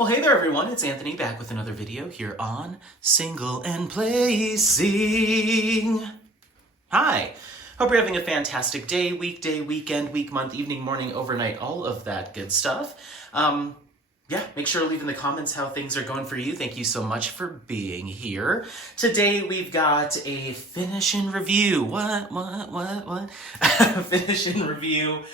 Well, hey there everyone, it's Anthony back with another video here on Single and Placing. Hi, hope you're having a fantastic day, weekday, weekend, week, month, evening, morning, overnight, all of that good stuff. Yeah, make sure to leave in the comments how things are going for you. Thank you so much for being here. Today we've got a finish and review. What? Finish and review.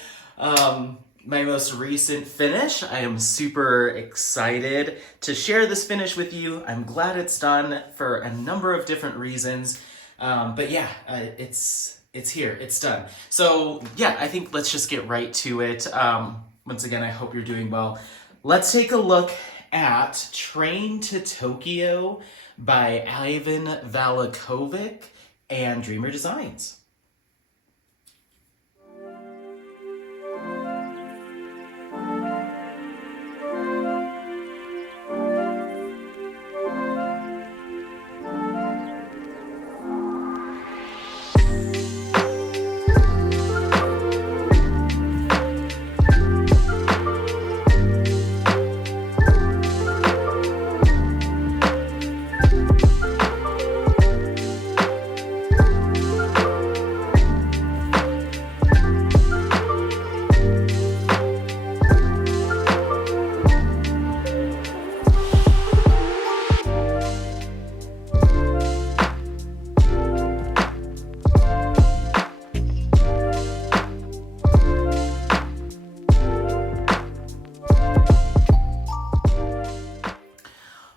My most recent finish. I am super excited to share this finish with you. I'm glad it's done for a number of different reasons. But yeah, it's here, it's done. So yeah, I think let's just get right to it. Once again, I hope you're doing well. Let's take a look at Train to Tokyo by Ivan Valachovic and Dreamer Designs.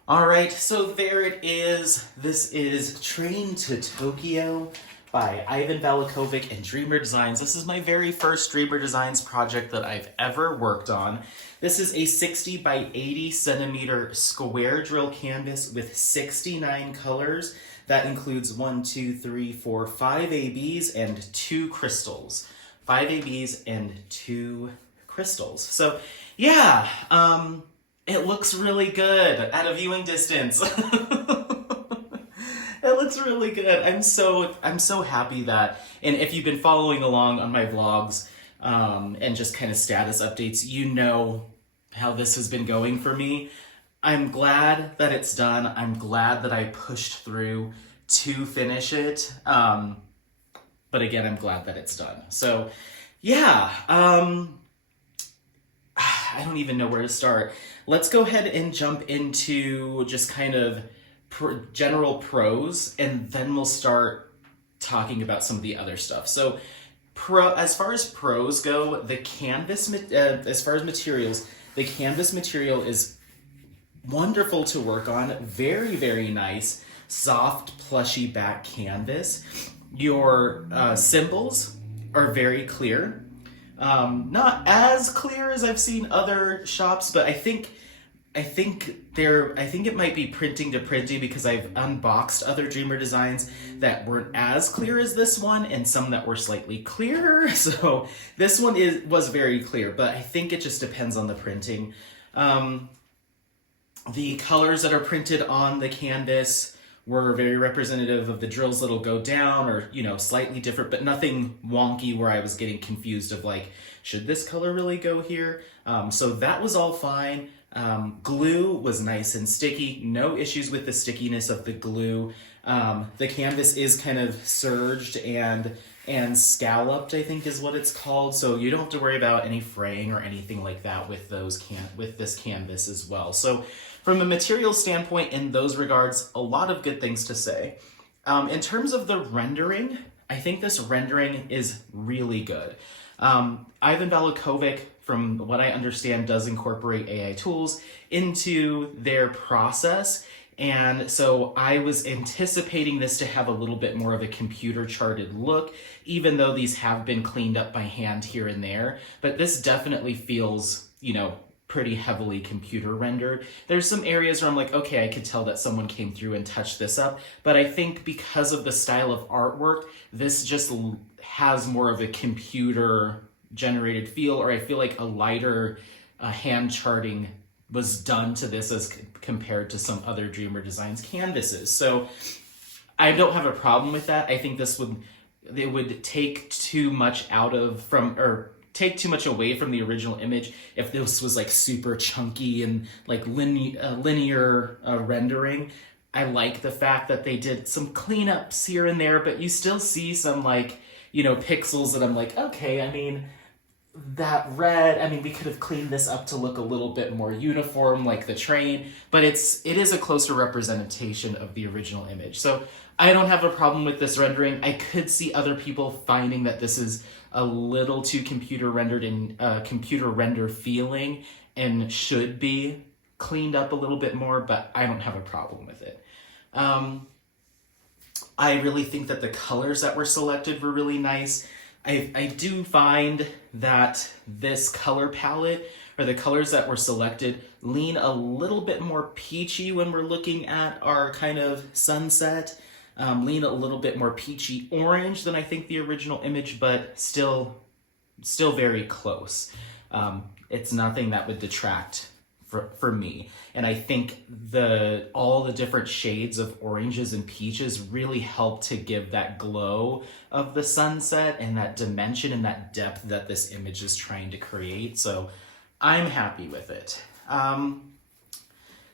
Alright, so there it is. This is Train to Tokyo by Ivan Valachovic and Dreamer Designs. This is my very first Dreamer Designs project that I've ever worked on. This is a 60 by 80 centimeter square drill canvas with 69 colors. That includes 5 ABs and 2 crystals. 5 ABs and 2 crystals. So yeah, it looks really good at a viewing distance. It looks really good. I'm so happy that, and if you've been following along on my vlogs and just kind of status updates, you know how this has been going for me. I'm glad that it's done. I'm glad that I pushed through to finish it. But again, I'm glad that it's done. So yeah, I don't even know where to start. Let's go ahead and jump into just kind of general pros, and then we'll start talking about some of the other stuff. So as far as pros go, the canvas, as far as materials, the canvas material is wonderful to work on. Very, very nice, soft, plushy back canvas. Your symbols are very clear. Not as clear as I've seen other shops, but I think it might be printing to printing, because I've unboxed other Dreamer Designs that weren't as clear as this one and some that were slightly clearer. So this one was very clear, but I think it just depends on the printing. The colors that are printed on the canvas were very representative of the drills that'll go down, or, you know, slightly different, but nothing wonky where I was getting confused of like, should this color really go here? So that was all fine. Glue was nice and sticky. No issues with the stickiness of the glue. The canvas is kind of serged and scalloped, I think is what it's called. So you don't have to worry about any fraying or anything like that with this canvas as well. So from a material standpoint, in those regards, a lot of good things to say. In terms of the rendering, I think this rendering is really good. Ivan Valachovic, from what I understand, does incorporate AI tools into their process. And so I was anticipating this to have a little bit more of a computer charted look, even though these have been cleaned up by hand here and there. But this definitely feels, you know, pretty heavily computer rendered. There's some areas where I'm like, okay, I could tell that someone came through and touched this up. But I think because of the style of artwork, this just has more of a computer generated feel, or I feel like a lighter hand charting was done to this as compared to some other Dreamer Designs canvases. So I don't have a problem with that. I think it would take too much out of take too much away from the original image if this was like super chunky and like linear rendering. I like the fact that they did some cleanups here and there, but you still see some like, you know, pixels that I'm like, okay, I mean, that red, I mean, we could have cleaned this up to look a little bit more uniform like the train, but it is a closer representation of the original image. So I don't have a problem with this rendering. I could see other people finding that this is a little too computer rendered and computer render feeling and should be cleaned up a little bit more, but I don't have a problem with it. I really think that the colors that were selected were really nice. I do find that this color palette, or the colors that were selected, lean a little bit more peachy when we're looking at our kind of sunset. Lean a little bit more peachy orange than I think the original image, but still very close. It's nothing that would detract for me. And I think all the different shades of oranges and peaches really help to give that glow of the sunset and that dimension and that depth that this image is trying to create. So I'm happy with it.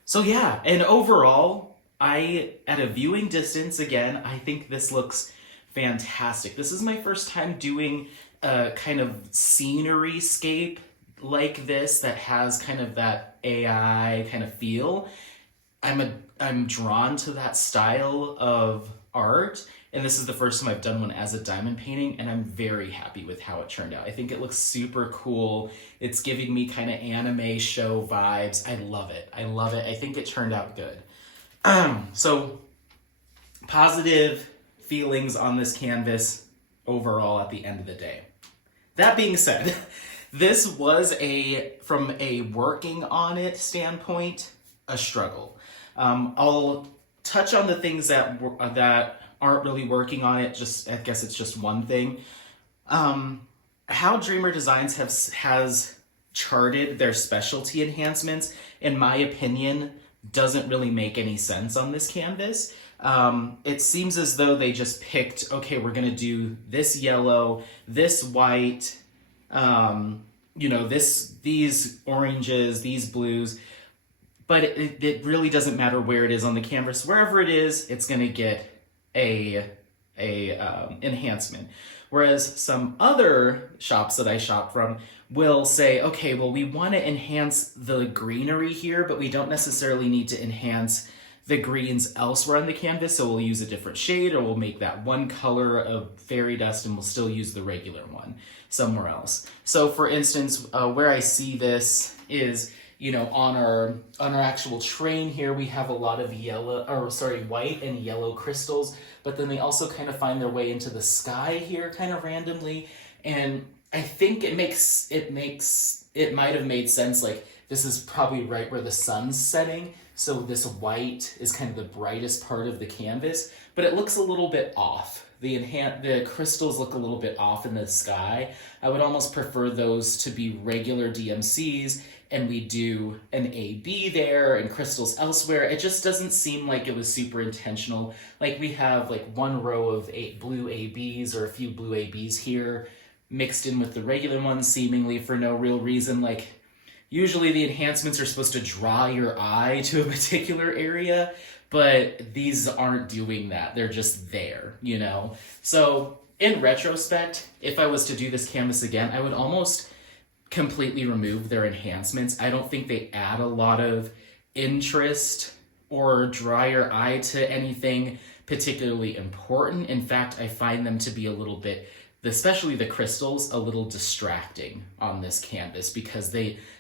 So yeah, and overall, at a viewing distance, again, I think this looks fantastic. This is my first time doing a kind of scenery scape like this that has kind of that AI kind of feel. I'm drawn to that style of art, and this is the first time I've done one as a diamond painting, and I'm very happy with how it turned out. I think it looks super cool. It's giving me kind of anime show vibes. I love it. I think it turned out good. So positive feelings on this canvas overall at the end of the day. That being said, this was from a working on it standpoint, a struggle. I'll touch on the things that aren't really working on it. I guess it's just one thing. How Dreamer Designs has charted their specialty enhancements, in my opinion, doesn't really make any sense on this canvas. It seems as though they just picked, okay, we're gonna do this yellow, this white, these oranges, these blues, but it really doesn't matter where it is on the canvas. Wherever it is, it's gonna get a enhancement. Whereas some other shops that I shop from will say, okay, well, we want to enhance the greenery here, but we don't necessarily need to enhance the greens elsewhere on the canvas, so we'll use a different shade, or we'll make that one color of fairy dust and we'll still use the regular one somewhere else. So for instance, where I see this is, on our actual train here, we have a lot of white and yellow crystals, but then they also kind of find their way into the sky here kind of randomly. And I think it might have made sense, like this is probably right where the sun's setting, so this white is kind of the brightest part of the canvas, but it looks a little bit off. The crystals look a little bit off in the sky. I would almost prefer those to be regular DMCs, and we do an AB there and crystals elsewhere. It just doesn't seem like it was super intentional. Like we have like one row of 8 blue ABs or a few blue ABs here mixed in with the regular ones seemingly for no real reason. Like usually the enhancements are supposed to draw your eye to a particular area, but these aren't doing that. They're just there, So in retrospect, if I was to do this canvas again, I would almost completely remove their enhancements. I don't think they add a lot of interest or draw your eye to anything particularly important. In fact, I find them to be a little bit, especially the crystals, a little distracting on this canvas because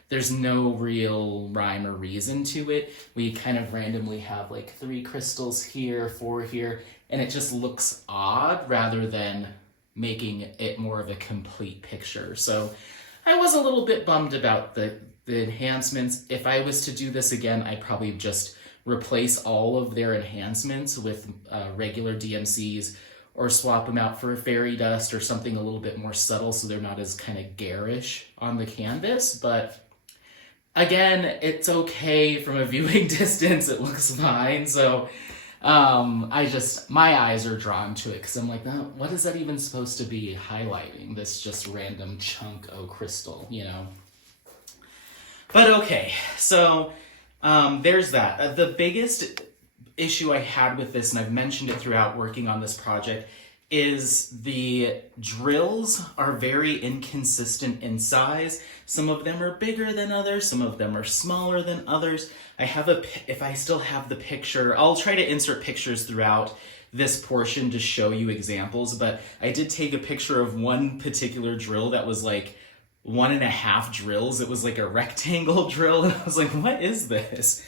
there's no real rhyme or reason to it. We kind of randomly have like 3 crystals here, 4 here, and it just looks odd rather than making it more of a complete picture. So I was a little bit bummed about the enhancements. If I was to do this again, I'd probably just replace all of their enhancements with regular DMCs, or swap them out for a fairy dust or something a little bit more subtle so they're not as kind of garish on the canvas. But again, it's okay from a viewing distance. It looks fine. So My eyes are drawn to it because I'm like, oh, what is that even supposed to be highlighting? This just random chunk of crystal, you know? But okay, so there's that. The biggest issue I had with this, and I've mentioned it throughout working on this project, is the drills are very inconsistent in size. Some of them are bigger than others, some of them are smaller than others. If I still have the picture, I'll try to insert pictures throughout this portion to show you examples, but I did take a picture of one particular drill that was like 1.5 drills. It was like a rectangle drill, and I was like, what is this?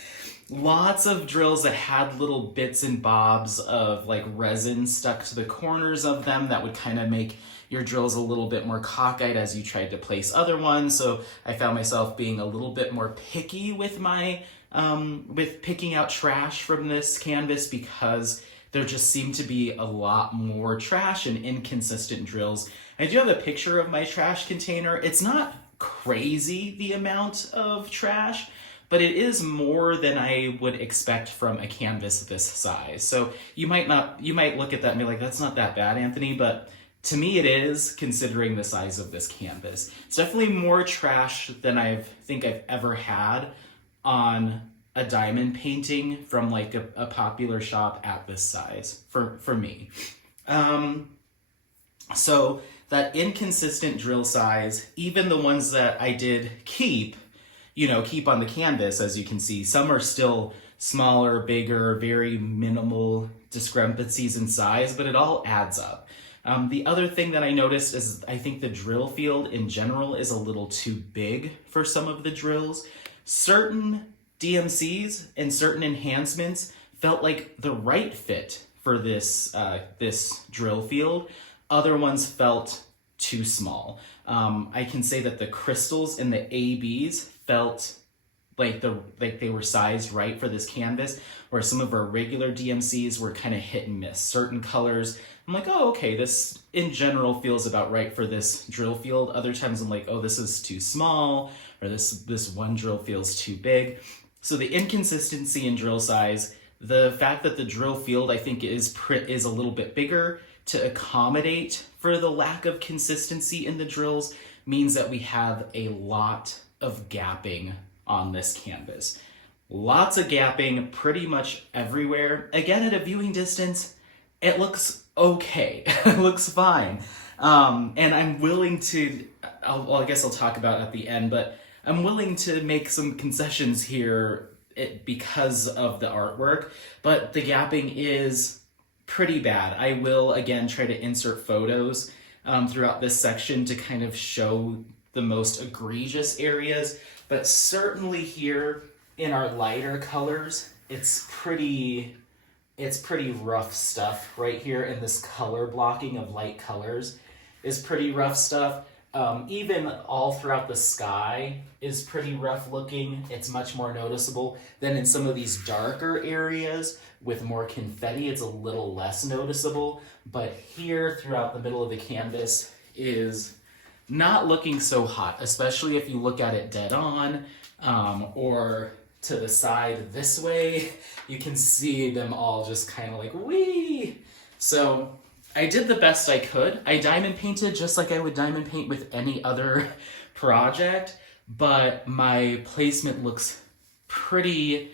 Lots of drills that had little bits and bobs of like resin stuck to the corners of them that would kind of make your drills a little bit more cockeyed as you tried to place other ones. So I found myself being a little bit more picky with my with picking out trash from this canvas, because there just seemed to be a lot more trash and inconsistent drills. I do have a picture of my trash container. It's not crazy the amount of trash, but it is more than I would expect from a canvas this size. So you might look at that and be like, that's not that bad, Anthony, but to me it is, considering the size of this canvas. It's definitely more trash than I think I've ever had on a diamond painting from like a popular shop at this size for me. So that inconsistent drill size, even the ones that I did keep on the canvas, as you can see, some are still smaller, bigger, very minimal discrepancies in size, but it all adds up. The other thing that I noticed is I think the drill field in general is a little too big for some of the drills. Certain DMCs and certain enhancements felt like the right fit for this drill field. Other ones felt too small. I can say that the crystals in the ABs felt like they were sized right for this canvas, where some of our regular DMCs were kind of hit and miss. Certain colors, I'm like, oh, okay, this in general feels about right for this drill field. Other times I'm like, oh, this is too small, or this one drill feels too big. So the inconsistency in drill size, the fact that the drill field I think is a little bit bigger to accommodate for the lack of consistency in the drills, means that we have a lot of gapping on this canvas. Lots of gapping pretty much everywhere. Again, at a viewing distance, it looks okay. It looks fine. And I'm willing to, I guess I'll talk about it at the end, but I'm willing to make some concessions here because of the artwork, but the gapping is pretty bad. I will, again, try to insert photos throughout this section to kind of show the most egregious areas, but certainly here in our lighter colors, it's pretty rough stuff. Right here in this color blocking of light colors is pretty rough stuff. Even all throughout the sky is pretty rough looking. It's much more noticeable than in some of these darker areas with more confetti. It's a little less noticeable, but here throughout the middle of the canvas is not looking so hot, especially if you look at it dead on, or to the side this way. You can see them all just kind of like, wee! So I did the best I could. I diamond painted just like I would diamond paint with any other project, but my placement looks pretty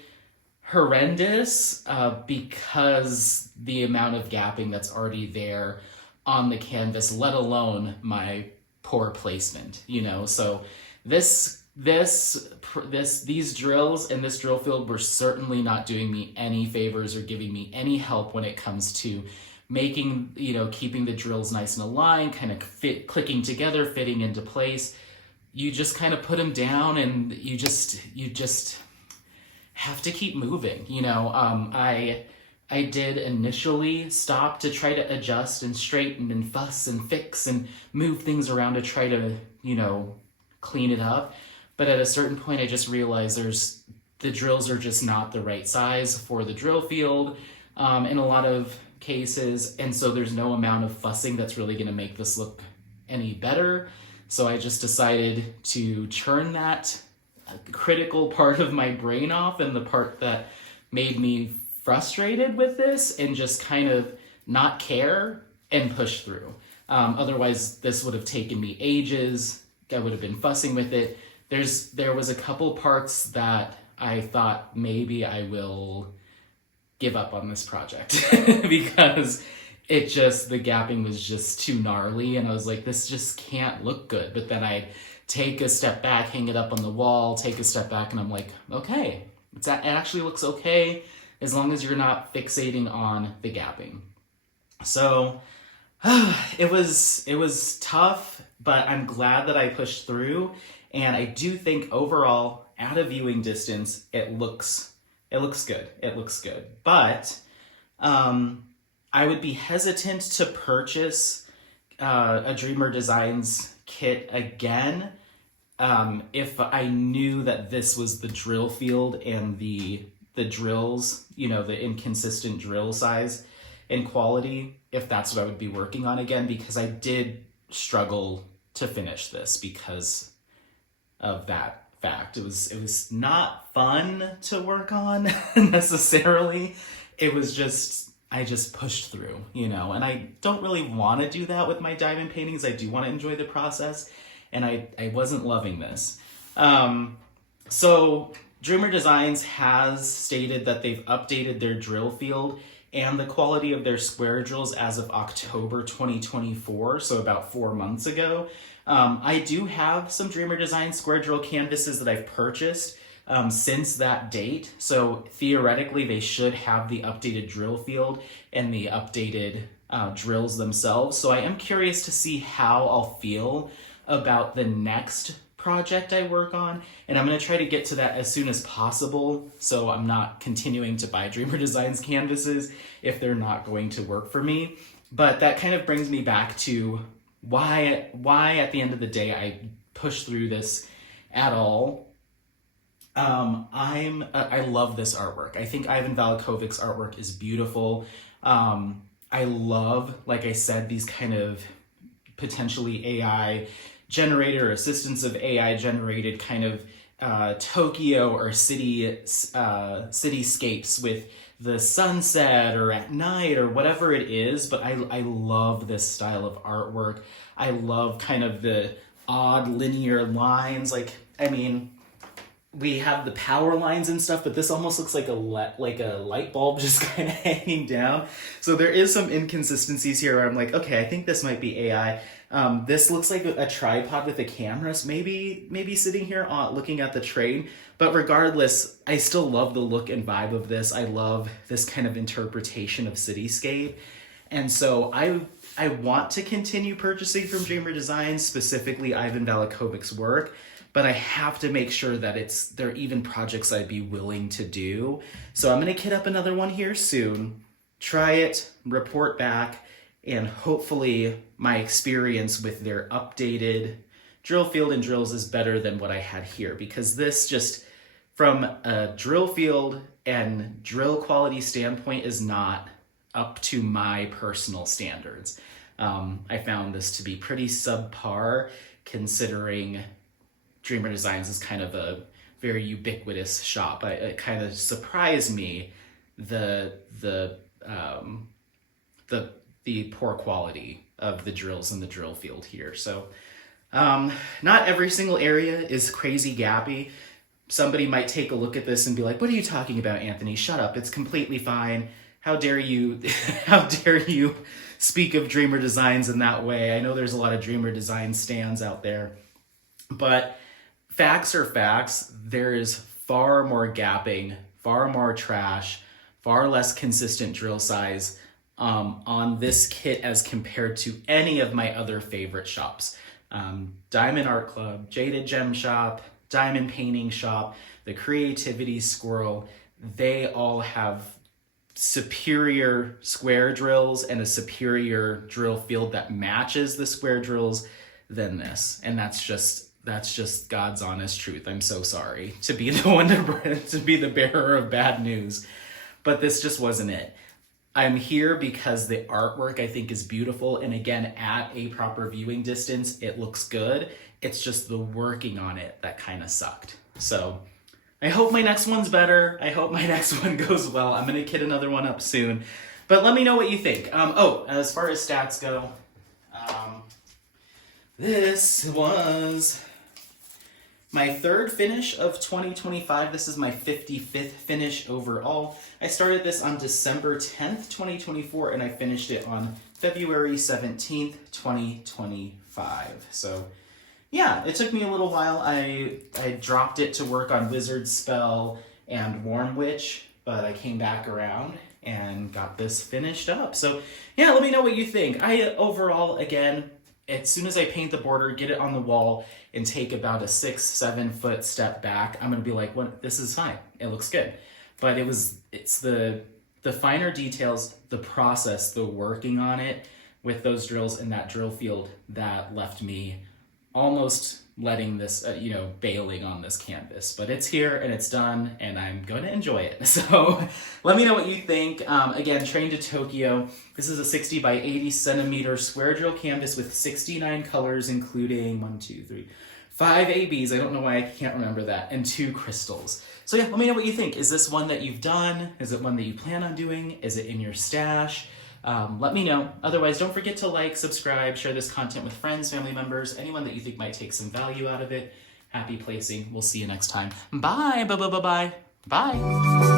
horrendous because the amount of gapping that's already there on the canvas, let alone my poor placement, So these drills and this drill field were certainly not doing me any favors or giving me any help when it comes to making, keeping the drills nice and aligned, kind of clicking together, fitting into place. You just kind of put them down and you just have to keep moving. I did initially stop to try to adjust and straighten and fuss and fix and move things around to try to, clean it up. But at a certain point, I just realized the drills are just not the right size for the drill field in a lot of cases. And so there's no amount of fussing that's really going to make this look any better. So I just decided to turn that critical part of my brain off, and the part that made me frustrated with this and just kind of not care and push through. Otherwise, this would have taken me ages. I would have been fussing with it. There was a couple parts that I thought maybe I will give up on this project because the gapping was just too gnarly, and I was like, this just can't look good. But then I take a step back, hang it up on the wall, take a step back, and I'm like, okay, it actually looks okay as long as you're not fixating on the gapping. So it was tough, but I'm glad that I pushed through, and I do think overall, at a viewing distance, it looks good. It looks good, but I would be hesitant to purchase a Dreamer Designs kit again if I knew that this was the drill field and the drills, the inconsistent drill size and quality, if that's what I would be working on again, because I did struggle to finish this because of that fact. It was not fun to work on necessarily. It was just, I just pushed through, and I don't really want to do that with my diamond paintings. I do want to enjoy the process, and I wasn't loving this. So Dreamer Designs has stated that they've updated their drill field and the quality of their square drills as of October 2024, so about 4 months ago. I do have some Dreamer Designs square drill canvases that I've purchased since that date, so theoretically they should have the updated drill field and the updated drills themselves. So I am curious to see how I'll feel about the next project I work on, and I'm going to try to get to that as soon as possible, so I'm not continuing to buy Dreamer Designs canvases if they're not going to work for me. But that kind of brings me back to why at the end of the day I push through this at all. I love this artwork. I think Ivan Valakovic's artwork is beautiful. I love, like I said, these kind of potentially AI generated or assistance of AI generated kind of Tokyo or cityscapes with the sunset or at night or whatever it is. But I love this style of artwork. I love kind of the odd linear lines. We have the power lines and stuff, but this almost looks like a light bulb just kind of hanging down. So there is some inconsistencies here where I'm like, okay, I think this might be AI. This looks like a tripod with a camera, so maybe sitting here looking at the train. But regardless, I still love the look and vibe of this. I love this kind of interpretation of cityscape. And so I want to continue purchasing from Dreamer Designs, specifically Ivan Valakovic's work, but I have to make sure that they're even projects I'd be willing to do. So I'm going to kit up another one here soon, try it, report back, and hopefully my experience with their updated drill field and drills is better than what I had here, because this just, from a drill field and drill quality standpoint, is not up to my personal standards. I found this to be pretty subpar, considering Dreamer Designs is kind of a very ubiquitous shop. It kind of surprised me the poor quality of the drills in the drill field here. So not every single area is crazy gappy. Somebody might take a look at this and be like, what are you talking about, Anthony? Shut up. It's completely fine. How dare you speak of Dreamer Designs in that way? I know there's a lot of Dreamer Design stands out there, but facts are facts. There is far more gapping, far more trash, far less consistent drill size on this kit as compared to any of my other favorite shops. Diamond Art Club, Jaded Gem Shop, Diamond Painting Shop, the Creativity Squirrel, they all have superior square drills and a superior drill field that matches the square drills than this. And that's just God's honest truth. I'm so sorry to be the one to be the bearer of bad news, but this just wasn't it. I'm here because the artwork I think is beautiful, and again, at a proper viewing distance, it looks good. It's just the working on it that kind of sucked. So I hope my next one's better. I hope my next one goes well. I'm gonna kit another one up soon. But let me know what you think. As far as stats go, this was my third finish of 2025. This is my 55th finish overall. I started this on December 10th, 2024, and I finished it on February 17th, 2025. So yeah, it took me a little while. I dropped it to work on Wizard Spell and Warm Witch, but I came back around and got this finished up. So yeah, let me know what you think. Overall, again, as soon as I paint the border, get it on the wall, and take about a 6-7 foot step back, I'm gonna be like, "What? This is fine. It looks good." But it's the finer details, the process, the working on it with those drills in that drill field that left me almost letting this, bailing on this canvas. But it's here and it's done, and I'm going to enjoy it. So let me know what you think. Again, Train to Tokyo. This is a 60 by 80 centimeter square drill canvas with 69 colors, including 5 ABs. I don't know why I can't remember that, and 2 crystals. So yeah, let me know what you think. Is this one that you've done? Is it one that you plan on doing? Is it in your stash? Let me know. Otherwise, don't forget to like, subscribe, share this content with friends, family members, anyone that you think might take some value out of it. Happy placing. We'll see you next time. Bye. Bye. Bye. Bye. Bye.